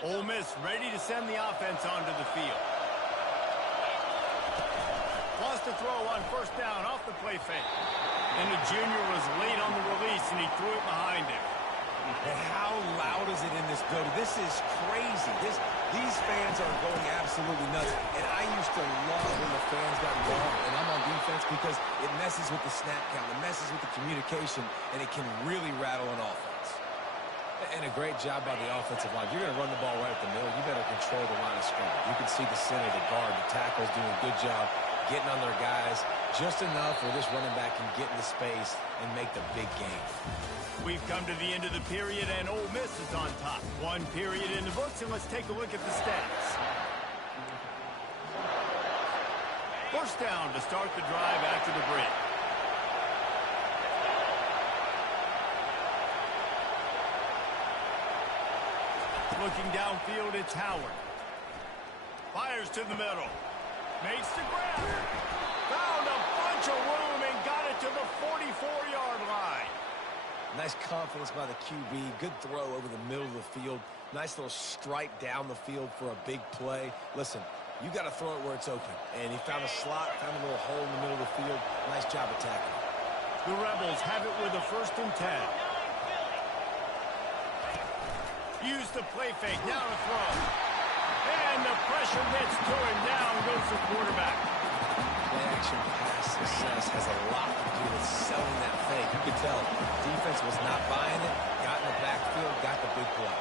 Ole Miss ready to send the offense onto the field. Wants to throw on first down off the play fake. And the junior was late on the release, and he threw it behind him. And how loud is it in this building? This is crazy. These fans are going absolutely nuts. And I used to love when the fans got involved, and I'm on defense because it messes with the snap count, it messes with the communication, and it can really rattle an offense. And a great job by the offensive line. If you're going to run the ball right at the middle, you better control the line of scrimmage. You can see the center, the guard, the tackles doing a good job getting on their guys just enough where this running back can get into space and make the big game. We've come to the end of the period, and Ole Miss is on top. One period in the books, and let's take a look at the stats. First down to start the drive after the break. Looking downfield, it's Howard. Fires to the middle. Makes the grab. Found a bunch of room and got it to the 44-yard line. Nice confidence by the QB. Good throw over the middle of the field. Nice little stripe down the field for a big play. Listen, you got to throw it where it's open. And he found a slot, found a little hole in the middle of the field. Nice job attacking. The Rebels have it with a 1st and 10. Use the play fake. Now to throw. And the pressure gets to him. Down goes the quarterback. Play-action pass success has a lot to do with selling that fake. You could tell defense was not buying it. Got in the backfield, got the big play.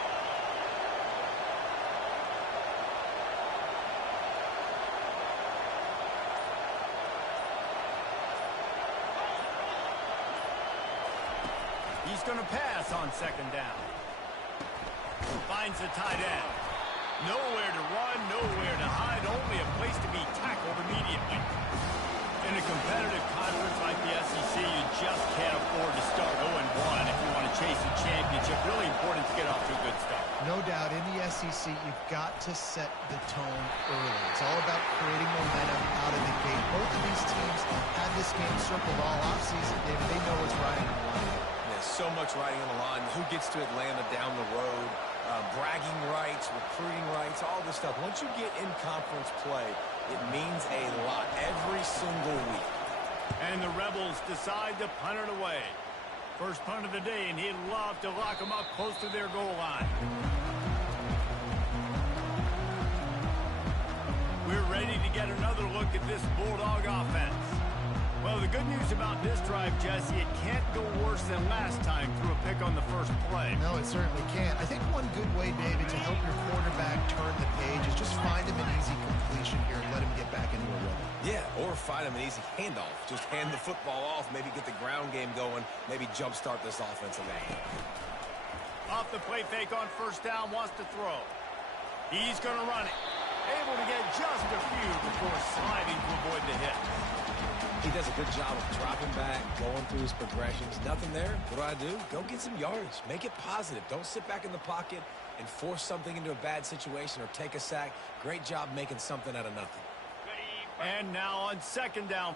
He's going to pass on 2nd down. Finds the tight end. Nowhere to run, nowhere to hide, only a place to be tackled immediately. In a competitive conference like the SEC, you just can't afford to start 0-1 if you want to chase a championship. Really important to get off to a good start. No doubt, in the SEC, you've got to set the tone early. It's all about creating momentum out of the gate. Both of these teams had this game circled all offseason, David. They know what's riding on the line. There's so much riding on the line. Who gets to Atlanta down the road? Bragging rights, recruiting rights, all this stuff. Once you get in conference play, it means a lot every single week. And the Rebels decide to punt it away. First punt of the day, and he'd love to lock them up close to their goal line. We're ready to get another look at this Bulldog offense. Well, the good news about this drive, Jesse, it can't go worse than last time through a pick on the first play. No, it certainly can't. I think one good way, David, to help your quarterback turn the page is just find him an easy completion here and let him get back into a rhythm. Yeah, or find him an easy handoff. Just hand the football off, maybe get the ground game going, maybe jumpstart this offensive line. Off the play fake on first down, wants to throw. He's going to run it. Able to get just a few before sliding to avoid the hit. He does a good job of dropping back, going through his progressions. Nothing there. What do? Go get some yardage. Make it positive. Don't sit back in the pocket and force something into a bad situation or take a sack. Great job making something out of nothing. And now on 2nd down.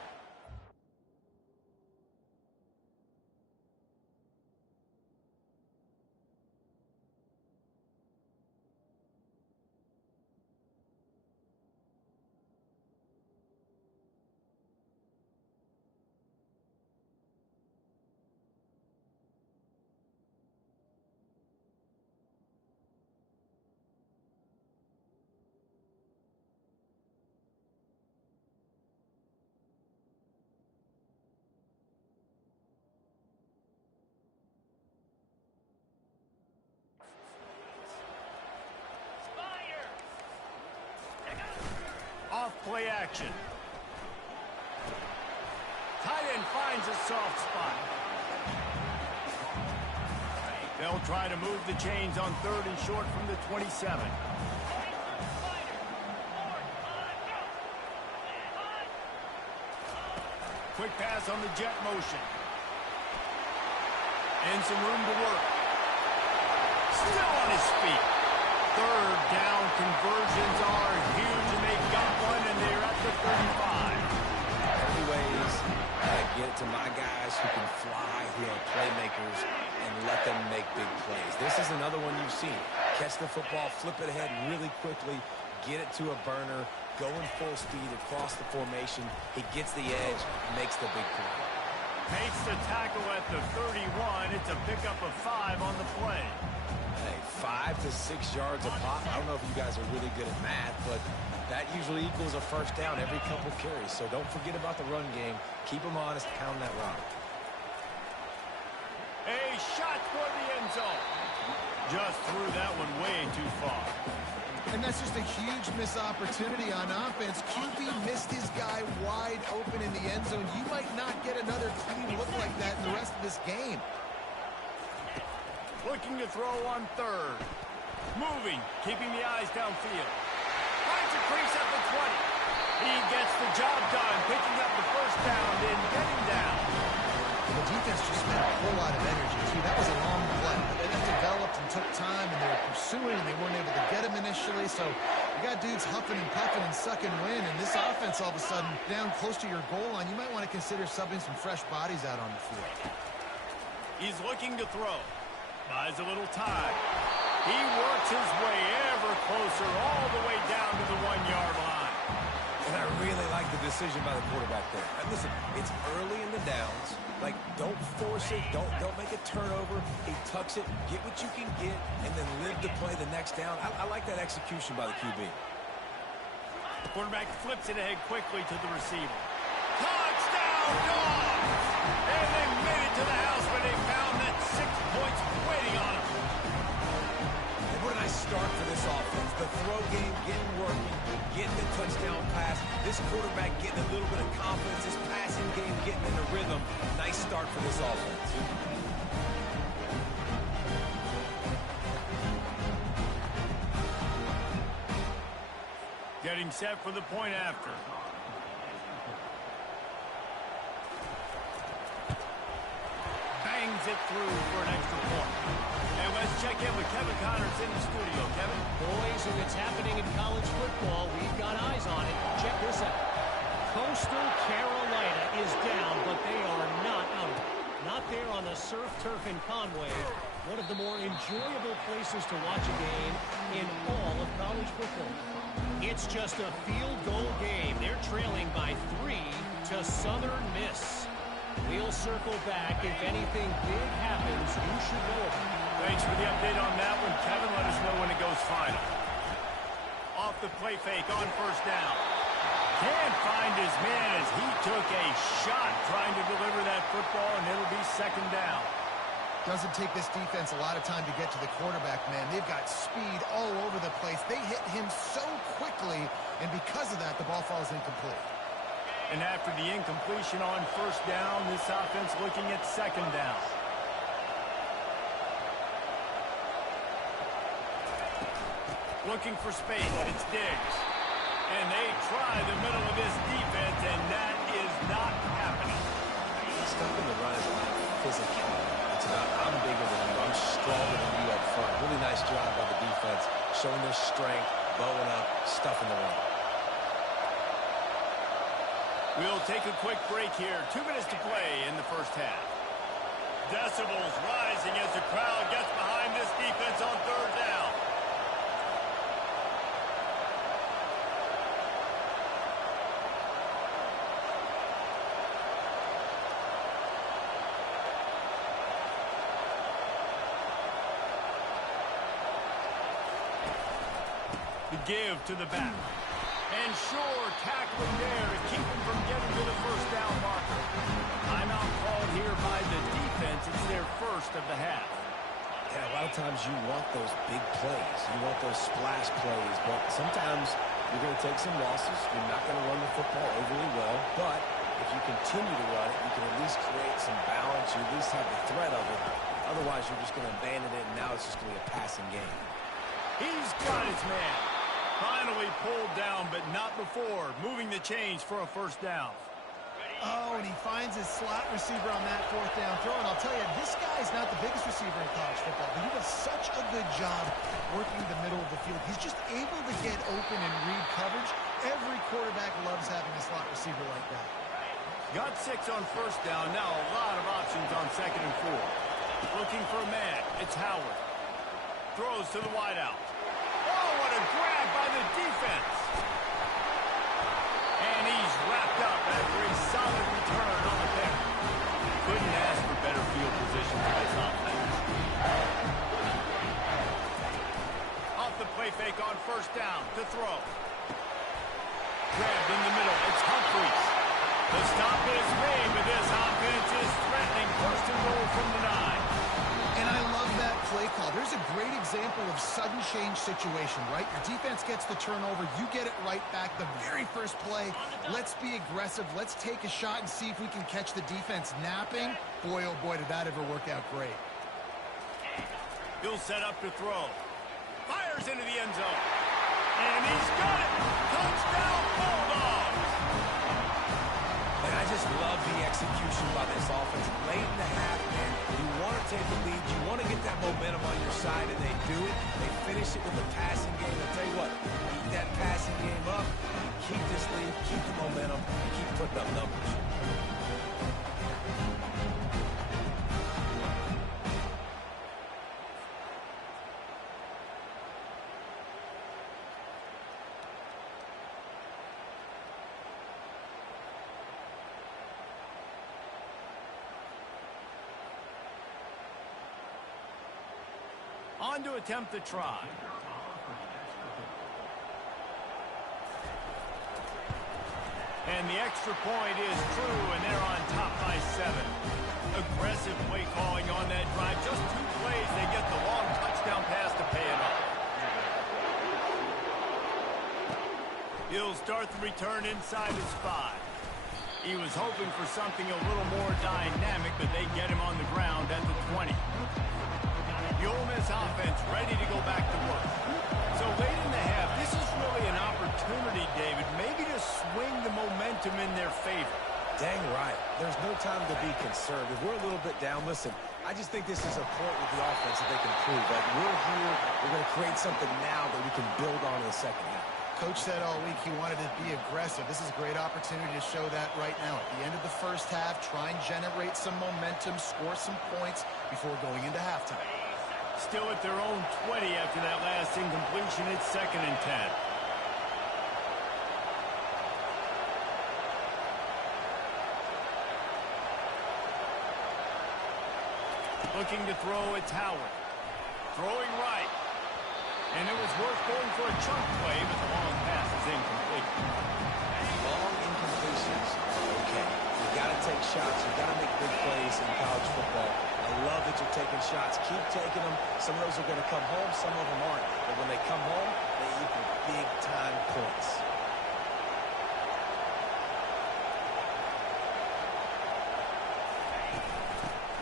Off play action. Tight end finds a soft spot. They'll try to move the chains on 3rd and short from the 27. Quick pass on the jet motion. And some room to work. Still on his feet. 3rd down conversions are huge, and they got one, and they're at the 35. Early ways, I get it to my guys who can fly, who are playmakers, and let them make big plays. This is another one you've seen. Catch the football, flip it ahead really quickly, get it to a burner, going full speed across the formation. He gets the edge, makes the big play. Makes the tackle at the 31. It's a pickup of 5 on the play. Hey, 5 to 6 yards a pop. I don't know if you guys are really good at math, but that usually equals a first down every couple carries. So don't forget about the run game. Keep them honest, pound that rock. A shot for the end zone. Just threw that one way too far. And that's just a huge missed opportunity on offense. QB missed his guy wide open in the end zone. You might not get another clean look like that in the rest of this game. Looking to throw on third. Moving, keeping the eyes downfield. Finds a crease at the 20. He gets the job done, picking up the first down and getting down. The defense just spent a whole lot of energy, too. That was a long play. It developed and took time, and they were pursuing, and they weren't able to get him initially. So you got dudes huffing and puffing and sucking wind, and this offense all of a sudden down close to your goal line. You might want to consider subbing some fresh bodies out on the field. He's looking to throw. Buys a little time. He works his way ever closer all the way down to the 1-yard line. And I really like the decision by the quarterback there. And listen, it's early in the downs. Like, don't force it. Don't make a turnover. He tucks it, get what you can get, and then live to play the next down. I like that execution by the QB. Quarterback flips it ahead quickly to the receiver. Touchdown, Dogs! And they made it to the house where they found that 6 points waiting on them. And what a nice start for this offense. The throw game getting working, getting the touchdown pass. This quarterback getting a little bit of confidence. This passing game getting in the rhythm. Nice start for this offense. Getting set for the point after. Bangs it through for an extra point. And let's check in with Kevin Connors in the studio. Kevin? Boys, and it's happening in college football. We've got eyes on it. Check this out. Coastal Carolina is down, but they are not out of it. Not there on the surf turf in Conway. One of the more enjoyable places to watch a game in all of college football. It's just a field goal game. They're trailing by 3 to Southern Miss. We'll circle back. If anything big happens, you should know about it. Thanks for the update on that one, Kevin. Let us know when it goes final. Off the play fake on first down. Can't find his man as he took a shot trying to deliver that football, and it'll be second down. Doesn't take this defense a lot of time to get to the quarterback, man. They've got speed all over the place. They hit him so quickly, and because of that, the ball falls incomplete. And after the incompletion on first down, this offense looking at second down. Looking for space. It's Diggs. And they try the middle of this defense, and that is not happening. Stopping the run is about physicality. It's about I'm bigger than you, I'm stronger than you up front. Really nice job by the defense, showing their strength, bowing up, stuffing the run. We'll take a quick break here. 2 minutes to play in the first half. Decibels rising as the crowd gets behind this defense on third down. The give to the back. And sure, tackling there to keep him from getting to the first down marker. Timeout called here by the defense. It's their first of the half. Yeah, a lot of times you want those big plays. You want those splash plays. But sometimes you're going to take some losses. You're not going to run the football overly well. But if you continue to run it, you can at least create some balance. You at least have the threat of it. Otherwise, you're just going to abandon it, and now it's just going to be a passing game. He's got his man. Finally pulled down, but not before. Moving the chains for a first down. Oh, and he finds his slot receiver on that fourth down throw. And I'll tell you, this guy's not the biggest receiver in college football, but he does such a good job working the middle of the field. He's just able to get open and read coverage. Every quarterback loves having a slot receiver like that. Got 6 on first down. Now a lot of options on second and 4. Looking for a man. It's Howard. Throws to the wideout. Oh, what a grab by the defense. And he's wrapped up after a solid return on the pick. Couldn't ask for better field position for this offense. Off the play fake on first down to throw. Grabbed in the middle. It's Humphries. The stop is made, but this offense is threatening. First and goal from the 9. And I love that play call. There's a great example of sudden change situation, right? Your defense gets the turnover. You get it right back the very first play. Let's be aggressive. Let's take a shot and see if we can catch the defense napping. Boy, oh boy, did that ever work out great. He'll set up to throw. Fires into the end zone. And he's got it. Touchdown, Bulldogs. And I just love the execution by this offense. Late in the half, man, you want to take the lead. You want to get that momentum on your side, and they do it. They finish it with a passing game. I'll tell you what, keep that passing game up, keep this lead, keep the momentum, and keep putting up numbers. On to attempt the try. And the extra point is true, and they're on top by 7. Aggressive play calling on that drive. Just 2 plays, they get the long touchdown pass to pay it off. He'll start the return inside his 5. He was hoping for something a little more dynamic, but they get him on the ground at the 20. The Ole Miss offense ready to go back to work. So late in the half, this is really an opportunity, David, maybe to swing the momentum in their favor. Dang right. There's no time to be concerned. If we're a little bit down, listen, I just think this is a point with the offense that they can prove. Like, we're here, we're going to create something now that we can build on in the second half. Coach said all week he wanted to be aggressive. This is a great opportunity to show that right now. At the end of the first half, try and generate some momentum, score some points before going into halftime. Still at their own 20 after that last incompletion. It's 2nd and 10. Looking to throw, it's Howard. Throwing right. And it was worth going for a chunk play, but the long pass is incomplete. Long incompletions are okay. You got to take shots. You got to make big plays in college football. I love that you're taking shots. Keep taking them. Some of those are going to come home. Some of them aren't. But when they come home, they equal big-time points.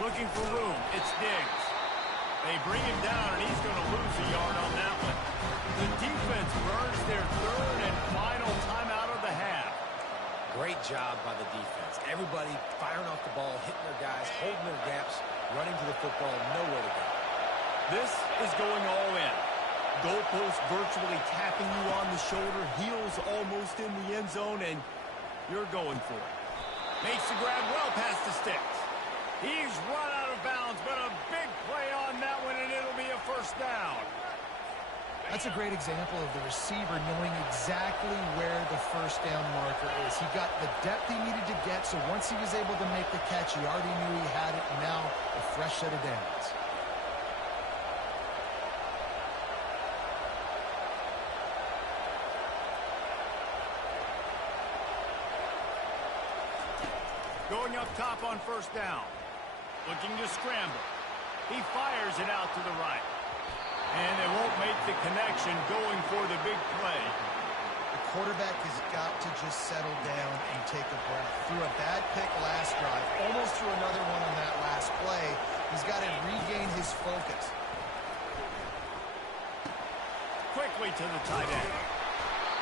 Looking for room. It's Diggs. They bring him down, and he's going to lose a yard on that one. The defense burns their 3rd and final timeout of the half. Great job by the defense. Everybody firing off the ball, hitting their guys, holding their gaps, running to the football, nowhere to go. This is going all in. Goalpost virtually tapping you on the shoulder, heels almost in the end zone, and you're going for it. Makes the grab well past the sticks. He's run out of bounds, but a big play on that one, and it'll be a first down. That's a great example of the receiver knowing exactly where the first down marker is. He got the depth he needed to get, so once he was able to make the catch, he already knew he had it, and now a fresh set of downs. Going up top on first down. Looking to scramble. He fires it out to the right. And they won't make the connection going for the big play. The quarterback has got to just settle down and take a breath. Threw a bad pick last drive. Almost threw another one on that last play. He's got to regain his focus. Quickly to the tight end.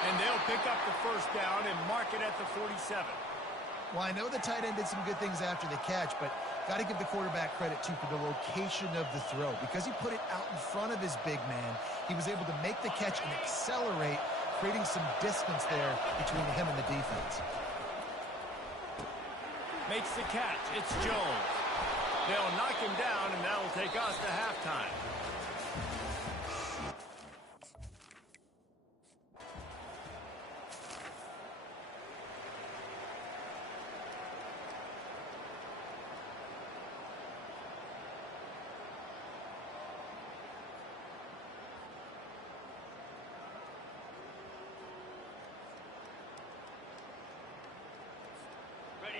And they'll pick up the first down and mark it at the 47. Well, I know the tight end did some good things after the catch, but got to give the quarterback credit, too, for the location of the throw. Because he put it out in front of his big man, he was able to make the catch and accelerate, creating some distance there between him and the defense. Makes the catch. It's Jones. They'll knock him down, and that'll take us to halftime.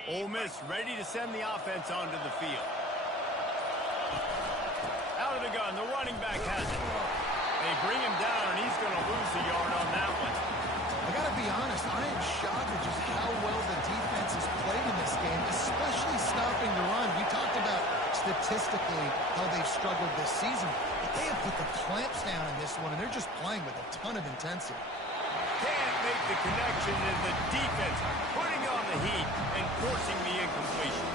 Ole Miss ready to send the offense onto the field. Out of the gun, the running back has it. They bring him down, and he's going to lose a yard on that one. I got to be honest, I am shocked at just how well the defense has played in this game, especially stopping the run. We talked about statistically how they've struggled this season, but they have put the clamps down in this one, and they're just playing with a ton of intensity. Can't make the connection, and the defense putting on the heat and forcing the incompletion.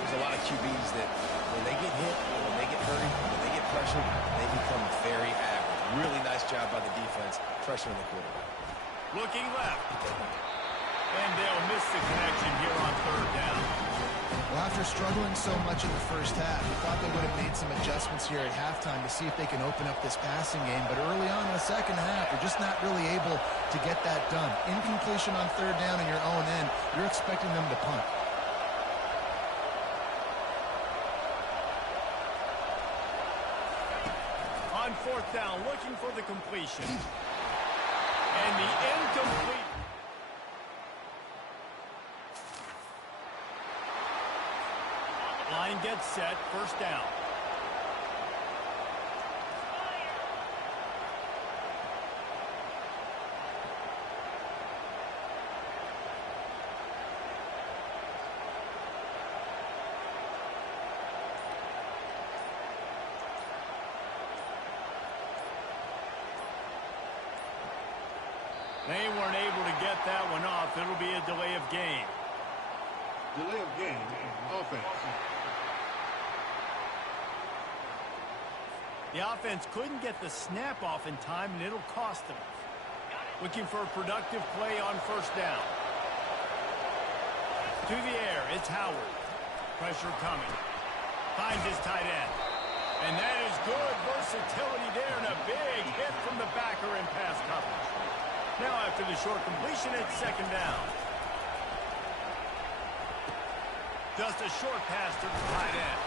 There's a lot of QBs that when they get hit, when they get hurried, when they get pressured, they become very average. Really nice job by the defense pressuring the quarterback. Looking left. And they'll miss the connection here on third down. Well, after struggling so much in the first half, we thought they would have made some adjustments here at halftime to see if they can open up this passing game. But early on in the second half, they're just not really able to get that done. Incompletion on third down in your own end, you're expecting them to punt. On fourth down, looking for the completion. And the incomplete. Line gets set, first down. They weren't able to get that one off. It'll be a delay of game. Delay of game, offense. The offense couldn't get the snap off in time, and it'll cost them. Looking for a productive play on first down. To the air, it's Howard. Pressure coming. Finds his tight end. And that is good versatility there, and a big hit from the backer in pass coverage. Now after the short completion, it's second down. Just a short pass to the tight end.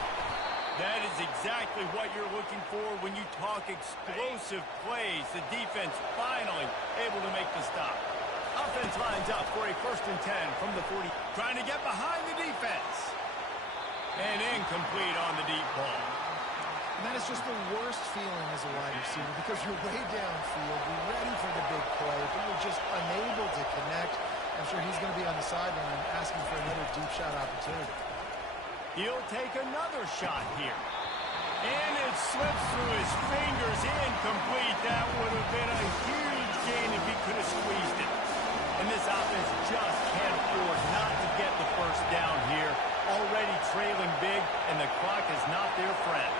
That is exactly what you're looking for when you talk explosive plays. The defense finally able to make the stop. Offense lines up for a 1st and 10 from the 40. Trying to get behind the defense. And incomplete on the deep ball. And that is just the worst feeling as a wide receiver because you're way downfield, you're ready for the big play, but you're just unable to connect. I'm sure he's going to be on the sideline asking for another deep shot opportunity. He'll take another shot here. And it slips through his fingers, incomplete. That would have been a huge gain if he could have squeezed it. And this offense just can't afford not to get the first down here. Already trailing big, and the clock is not their friend.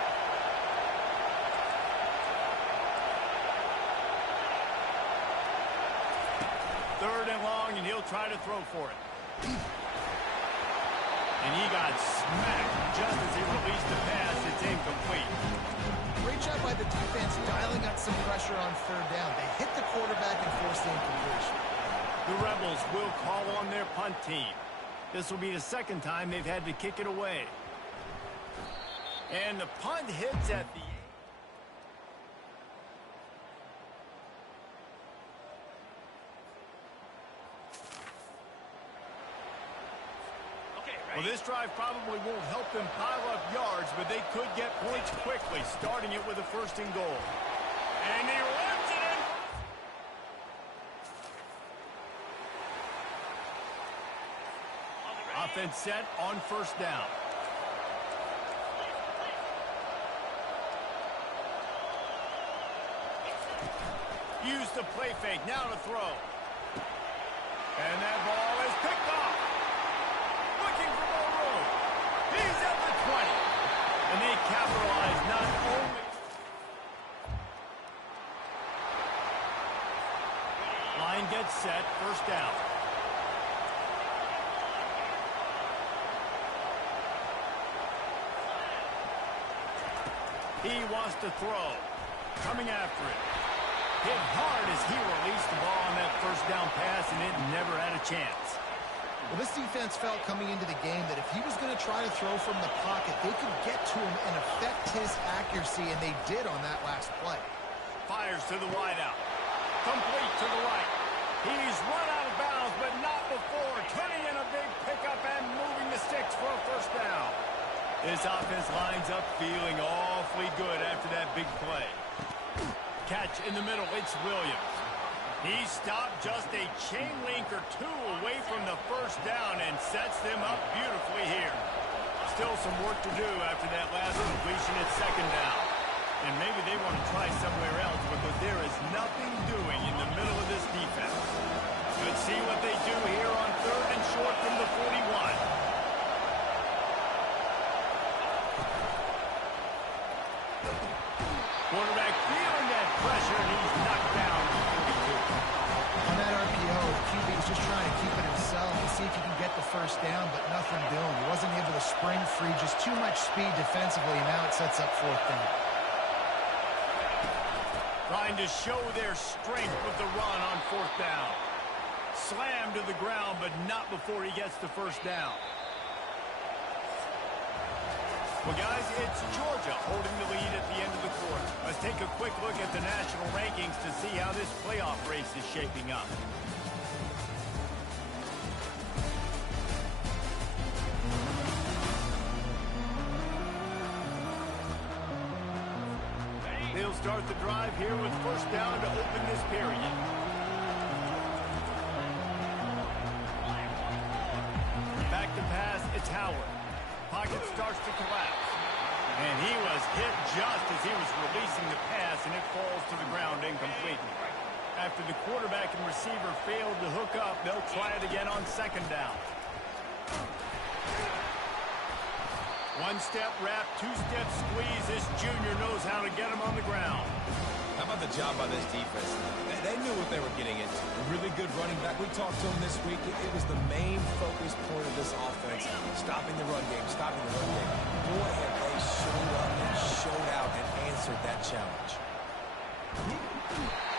Third and long, and he'll try to throw for it. And he got smacked just as he released the pass. It's incomplete. Great job by the defense dialing up some pressure on third down. They hit the quarterback and forced the incompletion. The Rebels will call on their punt team. This will be the second time they've had to kick it away. And the punt hits at the... Well, this drive probably won't help them pile up yards, but they could get points quickly, starting it with a 1st and goal. And he runs it in. Offense set on first down. Use the play fake, now to throw. And that ball is picked off. Looking for more room. He's at the 20. And they capitalize not only... Line gets set, first down. He wants to throw. Coming after it. Hit hard as he released the ball on that first down pass, and it never had a chance. Well, this defense felt coming into the game that if he was going to try to throw from the pocket, they could get to him and affect his accuracy, and they did on that last play. Fires to the wideout. Complete to the right. He's run out of bounds, but not before. Turning in a big pickup and connects for a first down. This offense lines up feeling awfully good after that big play. Catch in the middle, it's Williams. He stopped just a chain link or two away from the first down and sets them up beautifully here. Still some work to do after that last completion at second down. And maybe they want to try somewhere else because there is nothing doing in the middle of this defense. Let's see what they do here on third and short from the 41. Quarterback feeling that pressure, and he's knocked down to 42. On that RPO, QB was just trying to keep it himself and see if he can get the first down, but nothing doing. He wasn't able to spring free, just too much speed defensively, and now it sets up fourth down. Trying to show their strength with the run on fourth down. Slammed to the ground, but not before he gets the first down. Well, guys, it's Georgia holding the lead at the end of the quarter. Let's take a quick look at the national rankings to see how this playoff race is shaping up. They'll start the drive here with first down to open this period. Back to pass, it's Howard. Pocket starts to collapse. And he was hit just as he was releasing the pass, and it falls to the ground incomplete. After the quarterback and receiver failed to hook up, they'll try it again on second down. One-step wrap, two-step squeeze. This junior knows how to get him on the ground. How about the job by this defense? They knew what they were getting into. A really good running back. We talked to him this week. It was the main focus point of this offense. Stopping the run game, stopping the run game. Boy, have they showed up and showed out and answered that challenge.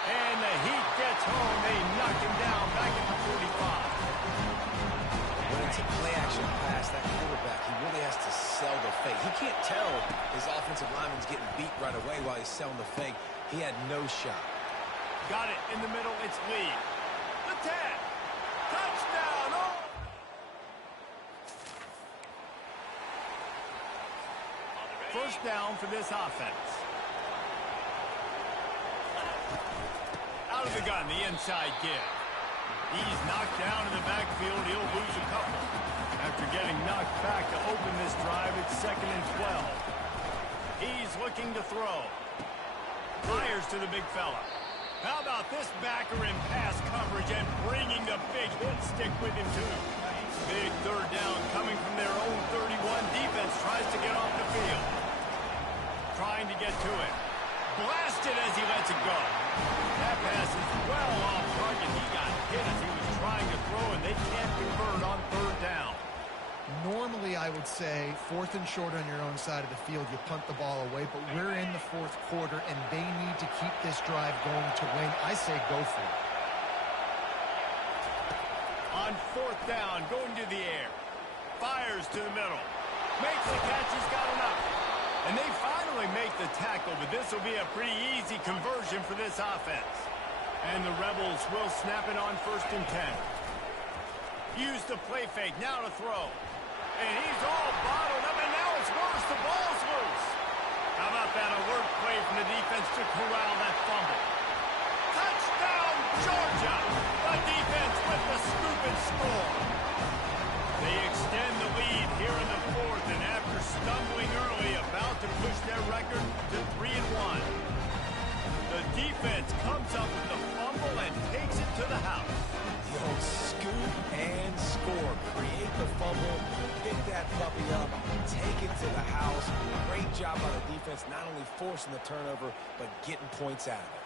And the heat gets home. They knock him down back at the 45. When it's a play-action pass, that quarterback, he really has to sell the fake. He can't tell his offensive lineman's getting beat right away while he's selling the fake. He had no shot. Got it in the middle. It's Lee. The 10. Touchdown. Oh! First down for this offense. Out of the gun, the inside give. He's knocked down in the backfield. He'll lose a couple. After getting knocked back to open this drive, it's second and 12. He's looking to throw. Fires to the big fella. How about this backer in pass coverage and bringing the big hit stick with him, too. Big third down coming from their own 31. Defense tries to get off the field. Trying to get to it. Blasted as he lets it go. That pass is well off target. He got hit as he was trying to throw, and they can't convert on third down. Normally, I would say, fourth and short on your own side of the field, you punt the ball away, but we're in the fourth quarter, and they need to keep this drive going to win. I say go for it. On fourth down, going to the air. Fires to the middle. Makes the catch, he's got enough. And they finally make the tackle, but this will be a pretty easy conversion for this offense. And the Rebels will snap it on first and 10. Use the play fake, now to throw. And he's all bottled up, and now it's worse. The ball's loose. How about that alert play from the defense to corral that fumble? Touchdown, Georgia! The defense with the scoop and score. They extend the lead here in the fourth, and after stumbling early, about to push their record to 3-1. The defense comes up with the fumble and takes it to the house. The old scoop and score. Create the fumble, pick that puppy up, take it to the house. Great job by the defense, not only forcing the turnover, but getting points out of it.